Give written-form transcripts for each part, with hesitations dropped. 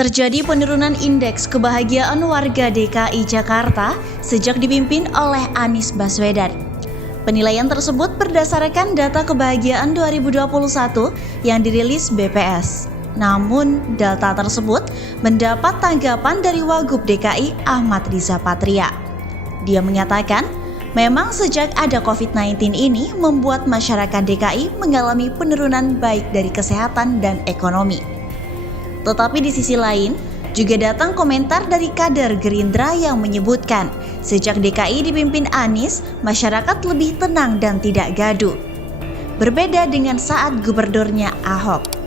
Terjadi penurunan indeks kebahagiaan warga DKI Jakarta sejak dipimpin oleh Anies Baswedan. Penilaian tersebut berdasarkan data kebahagiaan 2021 yang dirilis BPS. Namun, data tersebut mendapat tanggapan dari Wagub DKI Ahmad Riza Patria. Dia menyatakan, memang sejak ada COVID-19 ini membuat masyarakat DKI mengalami penurunan baik dari kesehatan dan ekonomi. Tetapi di sisi lain, juga datang komentar dari kader Gerindra yang menyebutkan sejak DKI dipimpin Anies, masyarakat lebih tenang dan tidak gaduh. Berbeda dengan saat gubernurnya Ahok.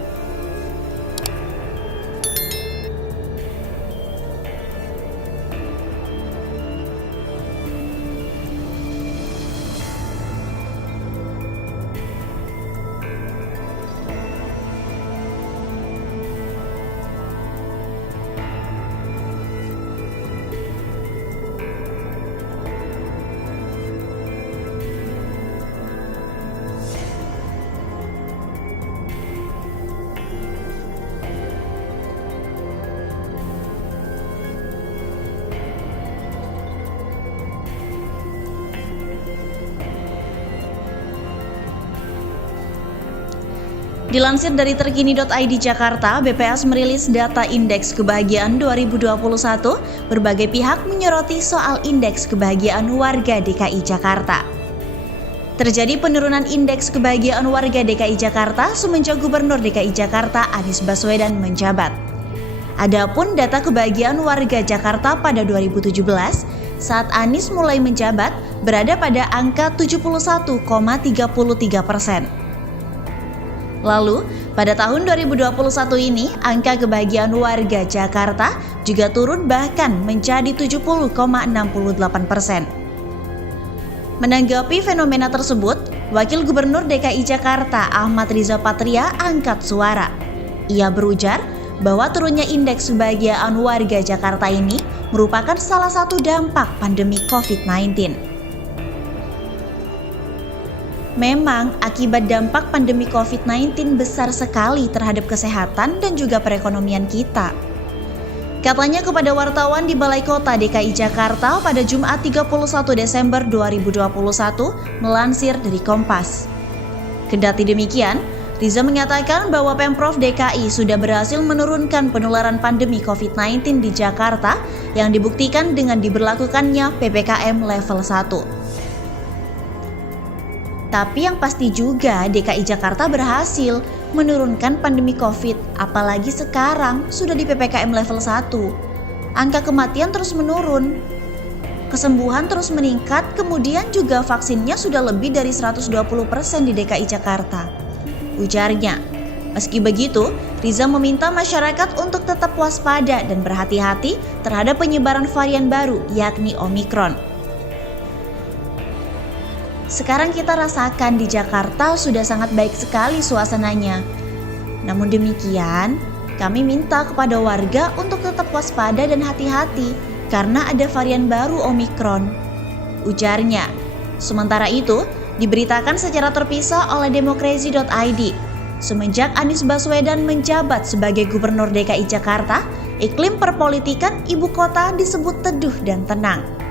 Dilansir dari terkini.id Jakarta, BPS merilis data indeks kebahagiaan 2021. Berbagai pihak menyoroti soal indeks kebahagiaan warga DKI Jakarta. Terjadi penurunan indeks kebahagiaan warga DKI Jakarta semenjak Gubernur DKI Jakarta Anies Baswedan menjabat. Adapun data kebahagiaan warga Jakarta pada 2017 saat Anies mulai menjabat berada pada angka 71,33%. Lalu, pada tahun 2021 ini, angka kebahagiaan warga Jakarta juga turun bahkan menjadi 70,68%. Menanggapi fenomena tersebut, Wakil Gubernur DKI Jakarta Ahmad Riza Patria angkat suara. Ia berujar bahwa turunnya indeks kebahagiaan warga Jakarta ini merupakan salah satu dampak pandemi COVID-19. Memang akibat dampak pandemi COVID-19 besar sekali terhadap kesehatan dan juga perekonomian kita. Katanya kepada wartawan di Balai Kota DKI Jakarta pada Jumat 31 Desember 2021 melansir dari Kompas. Kendati demikian, Riza mengatakan bahwa Pemprov DKI sudah berhasil menurunkan penularan pandemi COVID-19 di Jakarta yang dibuktikan dengan diberlakukannya PPKM level 1. Tapi yang pasti juga DKI Jakarta berhasil menurunkan pandemi COVID, apalagi sekarang sudah di PPKM level 1. Angka kematian terus menurun, kesembuhan terus meningkat, kemudian juga vaksinnya sudah lebih dari 120% di DKI Jakarta. Ujarnya. Meski begitu, Riza meminta masyarakat untuk tetap waspada dan berhati-hati terhadap penyebaran varian baru, yakni Omikron. Sekarang kita rasakan di Jakarta sudah sangat baik sekali suasananya. Namun demikian, kami minta kepada warga untuk tetap waspada dan hati-hati karena ada varian baru Omikron, ujarnya. Sementara itu, diberitakan secara terpisah oleh demokrasi.id. Semenjak Anies Baswedan menjabat sebagai Gubernur DKI Jakarta, iklim perpolitikan ibu kota disebut teduh dan tenang.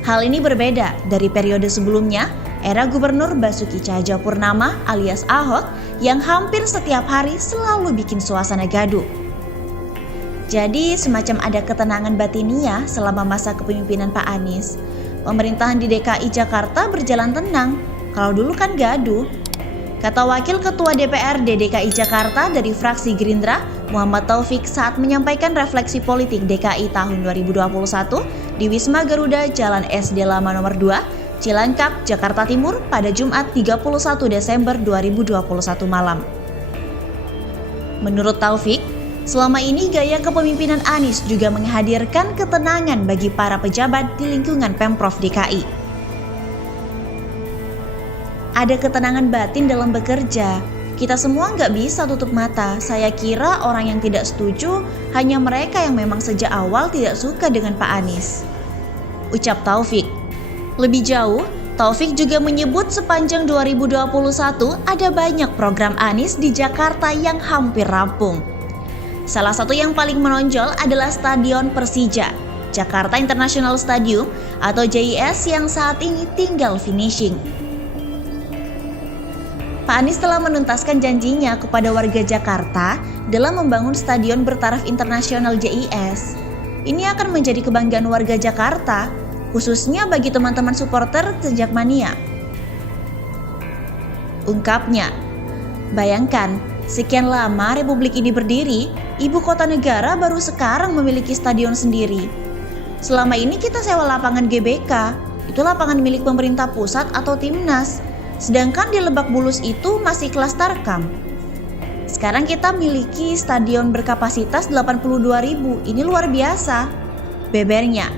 Hal ini berbeda dari periode sebelumnya, era Gubernur Basuki Cahayapurnama alias Ahok yang hampir setiap hari selalu bikin suasana gaduh. Jadi semacam ada ketenangan batiniah selama masa kepemimpinan Pak Anies. Pemerintahan di DKI Jakarta berjalan tenang, kalau dulu kan gaduh. Kata Wakil Ketua DPRD DKI Jakarta dari fraksi Gerindra, Muhammad Taufik saat menyampaikan refleksi politik DKI tahun 2021 di Wisma Garuda Jalan SD Lama nomor 2, Cilangkap, Jakarta Timur pada Jumat 31 Desember 2021 malam. Menurut Taufik, selama ini gaya kepemimpinan Anies juga menghadirkan ketenangan bagi para pejabat di lingkungan Pemprov DKI. Ada ketenangan batin dalam bekerja. Kita semua nggak bisa tutup mata. Saya kira orang yang tidak setuju hanya mereka yang memang sejak awal tidak suka dengan Pak Anies, ucap Taufik. Lebih jauh, Taufik juga menyebut sepanjang 2021 ada banyak program Anies di Jakarta yang hampir rampung. Salah satu yang paling menonjol adalah Stadion Persija, Jakarta International Stadium atau JIS yang saat ini tinggal finishing. Pak Anies telah menuntaskan janjinya kepada warga Jakarta dalam membangun stadion bertaraf internasional JIS. Ini akan menjadi kebanggaan warga Jakarta, khususnya bagi teman-teman supporter sejak mania. Ungkapnya, bayangkan, sekian lama Republik ini berdiri, ibu kota negara baru sekarang memiliki stadion sendiri. Selama ini kita sewa lapangan GBK, itu lapangan milik pemerintah pusat atau Timnas. Sedangkan di Lebak Bulus itu masih kelas Tarkam. Sekarang kita miliki stadion berkapasitas 82.000, ini luar biasa, bebernya.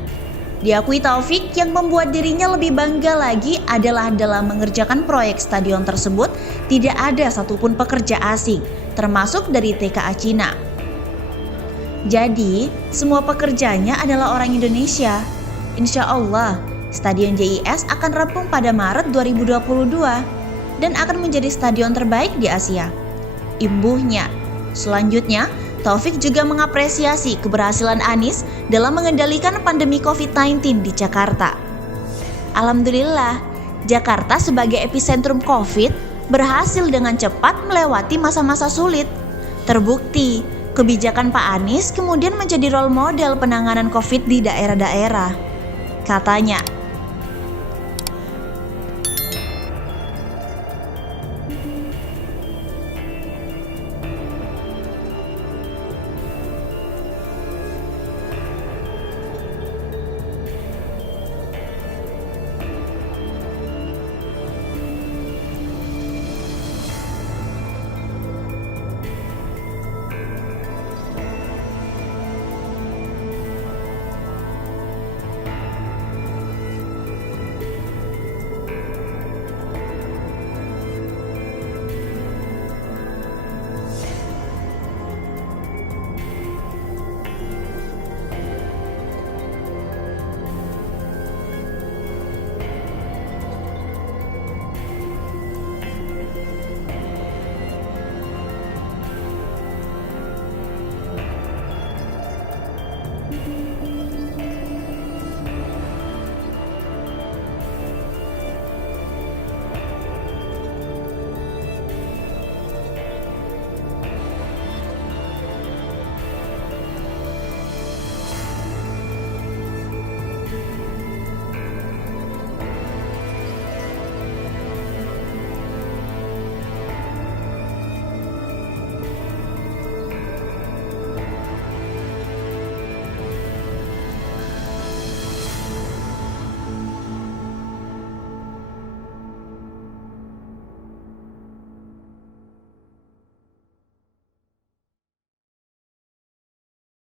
Diakui Taufik, yang membuat dirinya lebih bangga lagi adalah dalam mengerjakan proyek stadion tersebut tidak ada satupun pekerja asing, termasuk dari TKA Cina. Jadi, semua pekerjanya adalah orang Indonesia. Insya Allah, Stadion JIS akan rampung pada Maret 2022 dan akan menjadi stadion terbaik di Asia. Imbuhnya. Selanjutnya, Taufik juga mengapresiasi keberhasilan Anies dalam mengendalikan pandemi COVID-19 di Jakarta. Alhamdulillah, Jakarta sebagai epicentrum COVID berhasil dengan cepat melewati masa-masa sulit. Terbukti, kebijakan Pak Anies kemudian menjadi role model penanganan COVID di daerah-daerah. Katanya,